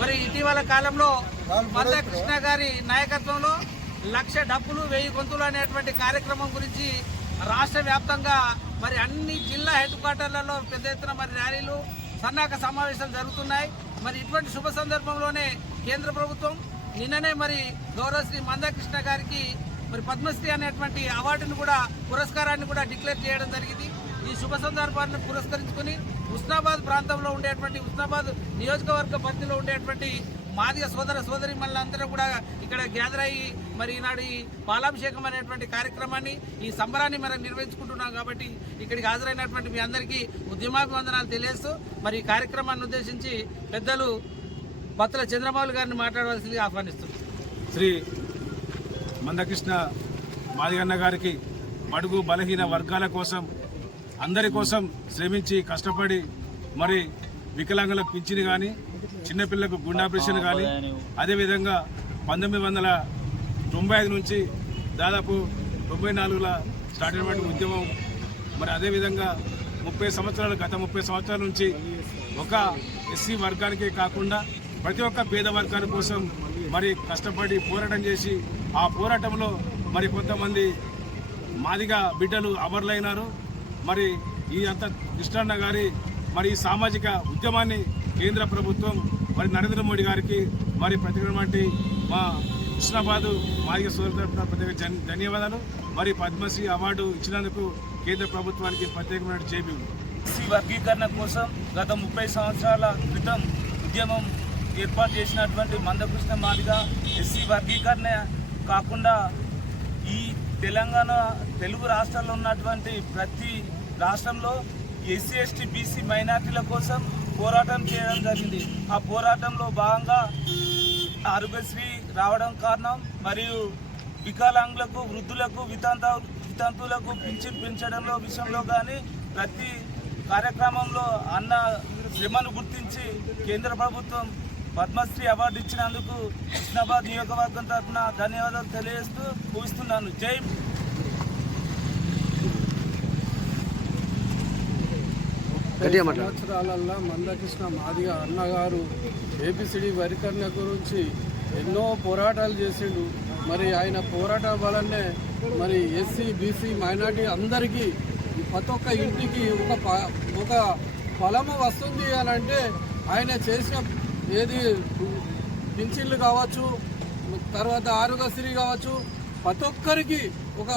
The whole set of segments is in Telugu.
మరి ఇటీవల కాలంలో మందకృష్ణ గారి. నాయకత్వంలో లక్ష డబ్బులు వెయ్యి గొంతులు అనేటువంటి కార్యక్రమం గురించి రాష్ట్ర వ్యాప్తంగా మరి అన్ని జిల్లా హెడ్ క్వార్టర్లలో పెద్ద ఎత్తున మరి ర్యాలీలు సన్నాహక సమావేశాలు జరుగుతున్నాయి. మరి ఇటువంటి శుభ సందర్భంలోనే కేంద్ర ప్రభుత్వం నిన్ననే మరి గౌరవశ్రీ మందకృష్ణ గారికి మరి పద్మశ్రీ అనేటువంటి అవార్డును కూడా పురస్కారాన్ని కూడా డిక్లేర్ చేయడం జరిగింది. ఈ శుభ సందర్భాన్ని పురస్కరించుకుని ఉస్నాబాద్ ప్రాంతంలో ఉండేటువంటి ఉస్నాబాద్ నియోజకవర్గ పరిధిలో ఉండేటువంటి మాదిగ సోదర సోదరి అందరూ కూడా ఇక్కడ గ్యాదర్ అయ్యి మరి ఈనాడు ఈ పాలాభిషేకం అనేటువంటి కార్యక్రమాన్ని ఈ సంబరాన్ని మనం నిర్వహించుకుంటున్నాం కాబట్టి ఇక్కడికి హాజరైనటువంటి మీ అందరికీ ఉద్యమాభివందనాలు తెలియస్తూ మరి ఈ కార్యక్రమాన్ని ఉద్దేశించి పెద్దలు బత్తల చంద్రబాబు గారిని మాట్లాడవలసింది ఆహ్వానిస్తుంది శ్రీ మందకృష్ణ మాదిగన్న గారికి బడుగు బలహీన వర్గాల కోసం అందరి కోసం శ్రమించి కష్టపడి మరి వికలాంగులకు పింఛను కానీ చిన్నపిల్లలకు గుండె ఆపరేషన్ కానీ అదేవిధంగా పంతొమ్మిది వందల తొంభై ఐదు నుంచి దాదాపు తొంభై నాలుగుల స్టార్ట్ అయినటువంటి ఉద్యమం మరి అదేవిధంగా ముప్పై సంవత్సరాలు గత ముప్పై సంవత్సరాల నుంచి ఒక ఎస్సీ వర్గానికే కాకుండా ప్రతి ఒక్క పేద వర్గాల కోసం మరి కష్టపడి పోరాటం చేసి ఆ పోరాటంలో మరి కొంతమంది మాదిగా బిడ్డలు అవర్లైనారు మరి ఈ అంత కృష్ణన్న గారి మరి ఈ సామాజిక ఉద్యమాన్ని కేంద్ర ప్రభుత్వం మరి నరేంద్ర మోడీ గారికి మరి ప్రతిటువంటి మా కృష్ణాబాదు మాదిగ సోదరుల ప్రత్యేక జన్- ధన్యవాదాలు. మరి పద్మశ్రీ అవార్డు ఇచ్చినందుకు కేంద్ర ప్రభుత్వానికి ప్రత్యేకమైన జేబీ. ఎస్సీ వర్గీకరణ కోసం గత ముప్పై సంవత్సరాల క్రితం ఉద్యమం ఏర్పాటు చేసినటువంటి మందకృష్ణ మాదిగా ఎస్సీ వర్గీకరణ కాకుండా ఈ తెలంగాణ తెలుగు రాష్ట్రాల్లో ఉన్నటువంటి ప్రతి రాష్ట్రంలో ఎస్సీ ఎస్టీ బీసీ మైనార్టీల కోసం పోరాటం చేయడం జరిగింది. ఆ పోరాటంలో భాగంగా ఆరోగ్యశ్రీ రావడం కారణం మరియు వికలాంగులకు వృద్ధులకు వితంత వితంతువులకు పింఛన్ పెంచడంలో విషయంలో కానీ ప్రతి కార్యక్రమంలో అన్న శ్రమను గుర్తించి కేంద్ర ప్రభుత్వం పద్మశ్రీ అవార్డు ఇచ్చినందుకు కృష్ణాబాద్ నియోజకవర్గం తరఫున ధన్యవాదాలు తెలియజేస్తూ పూజిస్తున్నాను జై సంవత్సరాలల్లో మందకృష్ణ మాదిగ అన్నగారు ఏపీసీడీ వరికరణ గురించి ఎన్నో పోరాటాలు చేసిండు. మరి ఆయన పోరాటం వలనే మరి ఎస్సీ బీసీ మైనార్టీ అందరికీ ప్రతి ఒక్క ఇంటికి ఒక ఒక ఫలము వస్తుంది అని అంటే ఆయన చేసిన ఏది పింఛన్లు కావచ్చు తర్వాత ఆరోగ్యశ్రీ కావచ్చు ప్రతి ఒక్కరికి ఒక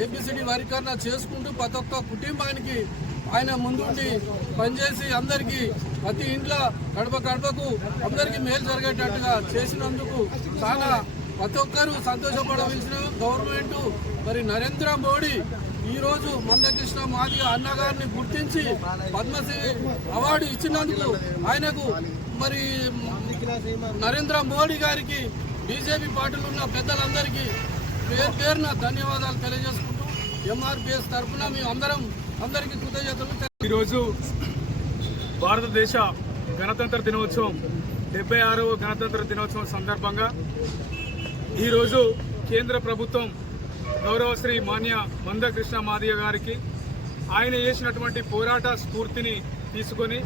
ఏబిసిడి వరికరణ చేసుకుంటూ ప్రతి ఒక్క కుటుంబానికి ఆయన ముందుండి పనిచేసి అందరికీ ప్రతి ఇంట్లో గడప గడపకు అందరికీ మేలు జరిగేటట్టుగా చేసినందుకు చాలా ప్రతి ఒక్కరూ సంతోషపడవలసిన గవర్నమెంట్ మరి నరేంద్ర మోడీ ఈరోజు మందకృష్ణ మాదిగ అన్నగారిని గుర్తించి పద్మశ్రీ అవార్డు ఇచ్చినందుకు ఆయనకు మరి నరేంద్ర మోడీ గారికి బీజేపీ పార్టీలు ఉన్న పెద్దలందరికీ పేరు పేరున ధన్యవాదాలు తెలియజేసుకుంటూ ఎంఆర్పిఎస్ తరఫున మేము అందరం అందరికీ కృతజ్ఞతలు. ఈరోజు భారతదేశ గణతంత్ర దినోత్సవం డెబ్బై ఆరవ గణతంత్ర దినోత్సవం సందర్భంగా ఈరోజు కేంద్ర ప్రభుత్వం గౌరవశ్రీ మాన్య మాన్య మందకృష్ణ మాదియ గారికి ఆయన చేసినటువంటి పోరాట స్ఫూర్తిని తీసుకొని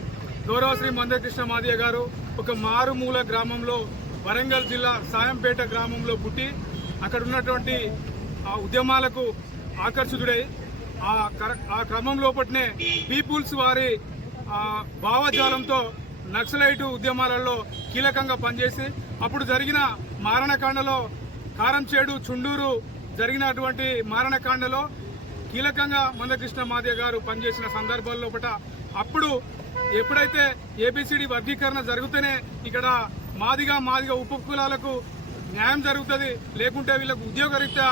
గౌరవశ్రీ మంద మందకృష్ణ మాదియ గారు ఒక మారుమూల గ్రామంలో వరంగల్ జిల్లా సాయంపేట గ్రామంలో పుట్టి అక్కడ ఉన్నటువంటి ఉద్యమాలకు ఆకర్షితుడై ఆ కర- ఆ క్రమం లోపట్నే పీపుల్స్ వారి భావజాలంతో నక్సలైటు ఉద్యమాలలో కీలకంగా పనిచేసి అప్పుడు జరిగిన మారణకాండలో కారంచేడు చుండూరు జరిగినటువంటి మారణకాండలో కీలకంగా మందకృష్ణ మాదిగ గారు పనిచేసిన సందర్భాల్లో ఒకట అప్పుడు ఎప్పుడైతే ఏబిసిడి వర్గీకరణ జరుగుతూనే ఇక్కడ మాదిగా మాదిగా ఉప కులాలకు న్యాయం జరుగుతుంది లేకుంటే వీళ్ళకు ఉద్యోగరీత్యా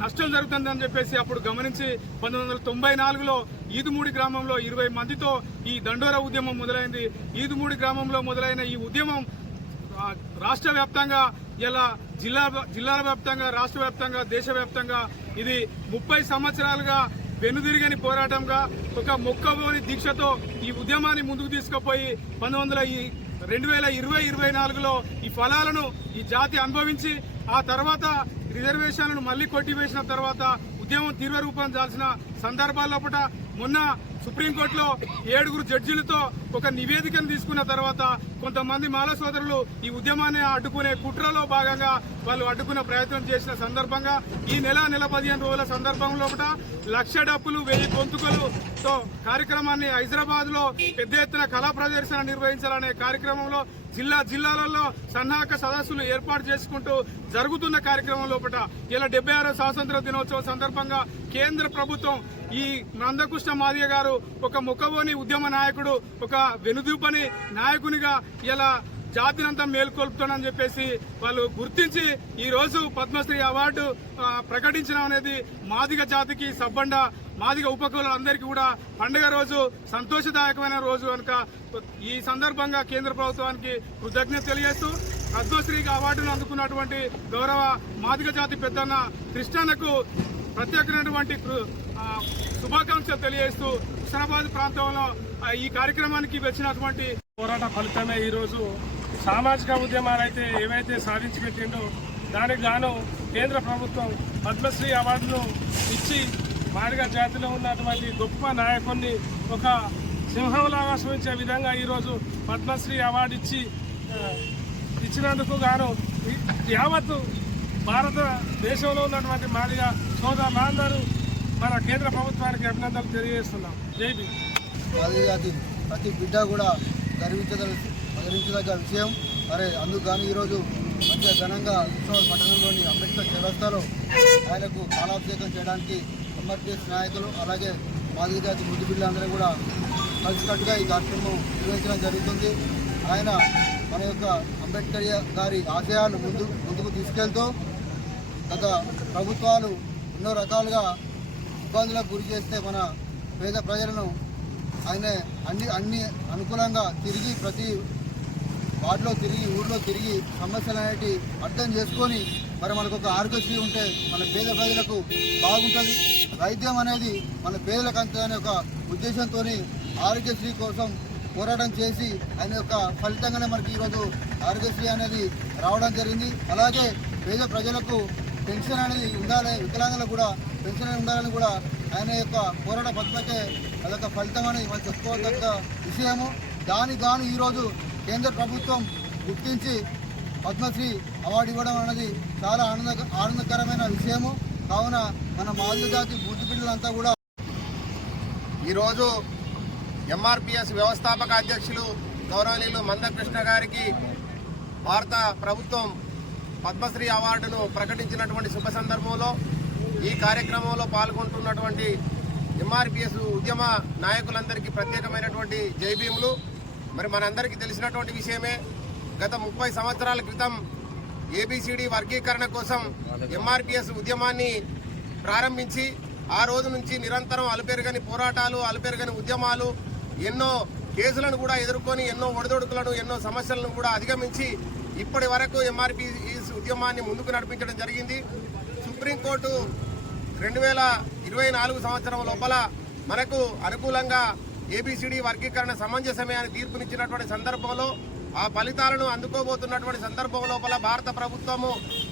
నష్టం జరుగుతుందని చెప్పేసి అప్పుడు గమనించి పంతొమ్మిది వందల తొంభై నాలుగులో ఈదుమూడి గ్రామంలో ఇరవై మందితో ఈ దండోరా ఉద్యమం మొదలైంది. ఈదుమూడి గ్రామంలో మొదలైన ఈ ఉద్యమం రాష్ట్ర వ్యాప్తంగా ఇలా జిల్లా జిల్లాల వ్యాప్తంగా రాష్ట్ర వ్యాప్తంగా దేశవ్యాప్తంగా ఇది ముప్పై సంవత్సరాలుగా వెనుదిరిగని పోరాటంగా ఒక మొక్కబోని దీక్షతో ఈ ఉద్యమాన్ని ముందుకు తీసుకుపోయి పంతొమ్మిది వందల ఈ రెండు వేల ఇరవై ఇరవై నాలుగులో ఈ ఫలాలను ఈ జాతి అనుభవించి ఆ తర్వాత రిజర్వేషన్లను మళ్ళీ కొట్టివేసిన తర్వాత ఉద్యమం తీవ్ర రూపం దాల్సిన సందర్భాల మొన్న సుప్రీంకోర్టులో ఏడుగురు జడ్జిలతో ఒక నివేదికను తీసుకున్న తర్వాత కొంతమంది మాల సోదరులు ఈ ఉద్యమాన్ని అడ్డుకునే కుట్రలో భాగంగా వాళ్ళు అడ్డుకునే ప్రయత్నం చేసిన సందర్భంగా ఈ నెల నెల పదిహేను రోజుల సందర్భంలో ఒకట లక్ష డప్పులు వెయ్యి గొంతుకలుతో కార్యక్రమాన్ని హైదరాబాద్లో పెద్ద ఎత్తున కళా ప్రదర్శన నిర్వహించాలనే కార్యక్రమంలో జిల్లా జిల్లాలలో సన్నాహక సదస్సులు ఏర్పాటు చేసుకుంటూ జరుగుతున్న కార్యక్రమం లోపల ఇలా డెబ్బై ఆరో స్వాతంత్ర దినోత్సవం సందర్భంగా కేంద్ర ప్రభుత్వం ఈ నందకృష్ణ మాదిగ గారు ఒక ముఖబోని ఉద్యమ నాయకుడు ఒక వెనుదూపని నాయకునిగా ఇలా జాతినంతా మేల్కొల్పుతానని చెప్పేసి వాళ్ళు గుర్తించి ఈ రోజు పద్మశ్రీ అవార్డు ప్రకటించడం అనేది మాదిగ జాతికి సబ్బండ మాదిగ ఉపకులందరికీ కూడా పండుగ రోజు సంతోషదాయకమైన రోజు కనుక ఈ సందర్భంగా కేంద్ర ప్రభుత్వానికి కృతజ్ఞత తెలియజేస్తూ పద్మశ్రీ అవార్డును అందుకున్నటువంటి గౌరవ మాదిగ జాతి పెద్దన్న కృష్ణన్నకు ప్రత్యేకమైనటువంటి కృ- శుభాకాంక్షలు తెలియజేస్తూ హుస్నాబాద్ ప్రాంతంలో ఈ కార్యక్రమానికి వచ్చినటువంటి పోరాట ఫలితమే ఈరోజు సామాజిక ఉద్యమాలు అయితే ఏవైతే సాధించి పెట్టిండో దానికి గాను కేంద్ర ప్రభుత్వం పద్మశ్రీ అవార్డును ఇచ్చి మాదిగ జాతిలో ఉన్నటువంటి గొప్ప నాయకుడిని ఒక సింహంలాగా సూచించే విధంగా ఈరోజు పద్మశ్రీ అవార్డు ఇచ్చి ఇచ్చినందుకు గాను యావత్తు భారతదేశంలో ఉన్నటువంటి మాడిగా సోదరులందరూ మన కేంద్ర ప్రభుత్వానికి అభినందనలు తెలియజేస్తున్నాం. జై భీమ్. ప్రతి బిడ్డ కూడా గర్వించదల గర్వించదగ్గ విషయం. మరి అందుకు ఈరోజు మంచిగా ఘనంగా ఉత్సవ పట్టణంలోని అంబేద్కర్ చౌరస్తాలో ఆయనకు కాలాభిషేకం చేయడానికి ఎంఆర్పిఎస్ నాయకులు అలాగే మాదిరి జాతి ముద్దు బిడ్డలందరూ కూడా కలిసికట్టుగా ఈ కార్యక్రమం నిర్వహించడం జరుగుతుంది. ఆయన మన యొక్క అంబేద్కర్ గారి ఆశయాలు ముందు ముందుకు తీసుకెళ్తూ గత ప్రభుత్వాలు ఎన్నో రకాలుగా ఇబ్బందులకు గురి చేస్తే మన పేద ప్రజలను ఆయన అన్ని అన్ని అనుకూలంగా తిరిగి ప్రతి వార్డులో తిరిగి ఊళ్ళో తిరిగి సమస్యలు అనేవి అర్థం చేసుకొని మరి మనకు ఒక ఆరోగ్యశ్రీ ఉంటే మన పేద ప్రజలకు బాగుంటుంది. వైద్యం అనేది మన పేదలకు అంతదనే ఒక ఉద్దేశంతో ఆరోగ్యశ్రీ కోసం పోరాటం చేసి ఆయన యొక్క ఫలితంగానే మనకి ఈరోజు ఆరోగ్యశ్రీ అనేది రావడం జరిగింది. అలాగే పేద ప్రజలకు పెన్షన్ అనేది ఉండాలి వికలాంగులకు కూడా పెన్షన్ ఉండాలని కూడా ఆయన యొక్క పోరాట పద్ధతికే అదొక ఫలితం అని మనం చెప్పుకోదగ్గ విషయము. దానికి గాను ఈరోజు కేంద్ర ప్రభుత్వం గుర్తించి పద్మశ్రీ అవార్డు ఇవ్వడం అనేది చాలా ఆనంద ఆనందకరమైన విషయము. కావున మన మాదిరి జాతి బూతు బిడ్డలంతా కూడా ఈరోజు ఎంఆర్పిఎస్ వ్యవస్థాపక అధ్యక్షులు గౌరవనీయులు మందకృష్ణ గారికి భారత ప్రభుత్వం పద్మశ్రీ అవార్డును ప్రకటించినటువంటి శుభ సందర్భంలో ఈ కార్యక్రమంలో పాల్గొంటున్నటువంటి ఎంఆర్పిఎస్ ఉద్యమ నాయకులందరికీ ప్రత్యేకమైనటువంటి జైభీములు మరి మనందరికీ తెలిసినటువంటి విషయమే గత ముప్పై సంవత్సరాల క్రితం ఏబిసిడి వర్గీకరణ కోసం ఎంఆర్పిఎస్ ఉద్యమాన్ని ప్రారంభించి ఆ రోజు నుంచి నిరంతరం అలుపెరగని పోరాటాలు అలుపెరగని ఉద్యమాలు ఎన్నో కేసులను కూడా ఎదుర్కొని ఎన్నో ఒడిదొడుకులను ఎన్నో సమస్యలను కూడా అధిగమించి ఇప్పటి వరకు ఎంఆర్పిఎస్ ఉద్యమాన్ని ముందుకు నడిపించడం జరిగింది. సుప్రీంకోర్టు రెండు వేల ఇరవై నాలుగు సంవత్సరం లోపల మనకు అనుకూలంగా ఏబిసిడి వర్గీకరణ సమంజసమే అని తీర్పునిచ్చినటువంటి సందర్భంలో ఆ ఫలితాలను అందుకోబోతున్నటువంటి సందర్భం లోపల భారత ప్రభుత్వము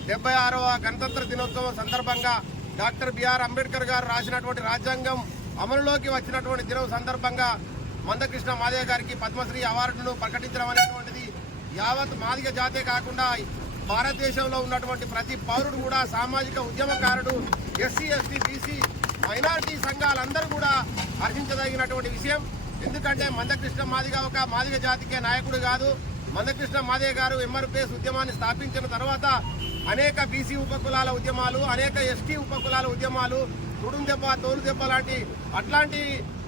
డెబ్బై ఆరవ గణతంత్ర దినోత్సవం సందర్భంగా డాక్టర్ బిఆర్ అంబేద్కర్ గారు రాసినటువంటి రాజ్యాంగం అమలులోకి వచ్చినటువంటి దినం సందర్భంగా మందకృష్ణ మాదయ్య గారికి పద్మశ్రీ అవార్డును ప్రకటించడం అనేటువంటిది యావత్ మాదిగ జాతే కాకుండా భారతదేశంలో ఉన్నటువంటి ప్రతి పౌరుడు కూడా సామాజిక ఉద్యమకారుడు ఎస్సీ ఎస్టీ బీసీ మైనారిటీ సంఘాలందరూ కూడా హర్షించదగినటువంటి విషయం. ఎందుకంటే మందకృష్ణ మాదిగ ఒక మాదిగ జాతికే నాయకుడు కాదు. మందకృష్ణ మాదిగ గారు ఎంఆర్పిఎస్ ఉద్యమాన్ని స్థాపించిన తర్వాత అనేక బీసీ ఉపకులాల ఉద్యమాలు అనేక ఎస్టీ ఉపకులాల ఉద్యమాలు తుడుం దెబ్బ తోలు దెబ్బ లాంటి అట్లాంటి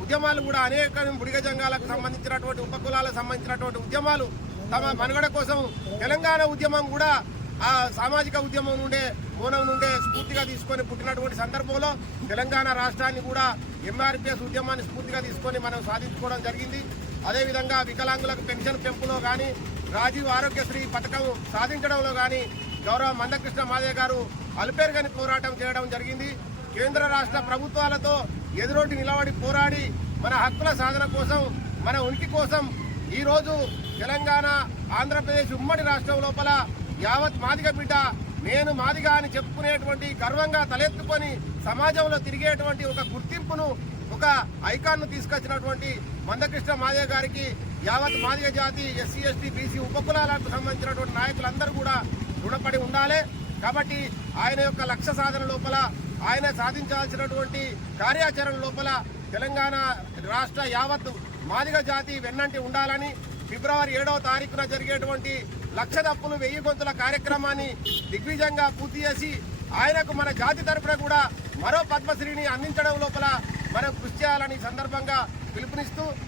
ఉద్యమాలు కూడా అనేక బుడిగ జంగాలకు సంబంధించినటువంటి ఉపకులాలకు సంబంధించినటువంటి ఉద్యమాలు తమ మనుగడ కోసం తెలంగాణ ఉద్యమం కూడా ఆ సామాజిక ఉద్యమం నుండే మూలం నుండే స్ఫూర్తిగా తీసుకొని పుట్టినటువంటి సందర్భంలో తెలంగాణ రాష్ట్రాన్ని కూడా ఎంఆర్పిఎస్ ఉద్యమాన్ని స్ఫూర్తిగా తీసుకొని మనం సాధించుకోవడం జరిగింది. అదేవిధంగా వికలాంగులకు పెన్షన్ పెంపులో కానీ రాజీవ్ ఆరోగ్యశ్రీ పథకం సాధించడంలో కానీ గౌరవ మందకృష్ణ మాదే గారు అల్పేరుగని పోరాటం చేయడం జరిగింది. కేంద్ర రాష్ట్ర ప్రభుత్వాలతో ఎదురొడ్డి నిలబడి పోరాడి మన హక్కుల సాధన కోసం మన ఉనికి కోసం ఈరోజు తెలంగాణ ఆంధ్రప్రదేశ్ ఉమ్మడి రాష్ట్రం లోపల యావత్ మాదిగ బిడ్డ నేను మాదిగా అని చెప్పుకునేటువంటి గర్వంగా తలెత్తుకొని సమాజంలో తిరిగేటువంటి ఒక గుర్తింపును ఒక ఐకాన్ను తీసుకొచ్చినటువంటి మందకృష్ణ మాదిగ గారికి యావత్ మాదిగ జాతి ఎస్సీ ఎస్టీ బీసీ ఉపకులాలకు సంబంధించినటువంటి నాయకులందరూ కూడా రుణపడి ఉండాలి. కాబట్టి ఆయన యొక్క లక్ష్య సాధన లోపల ఆయన సాధించాల్సినటువంటి కార్యాచరణ లోపల తెలంగాణ రాష్ట్ర యావత్ మాదిగ జాతి వెన్నంటి ఉండాలని ఫిబ్రవరి ఏడవ తారీఖున జరిగేటువంటి లక్ష దప్పులు వెయ్యి గొంతుల కార్యక్రమాన్ని దిగ్విజయంగా పూర్తి చేసి ఆయనకు మన జాతి తరఫున కూడా మరో పద్మశ్రీని అందించడం లోపల మనం కృషి చేయాలని సందర్భంగా పిలుపునిస్తూ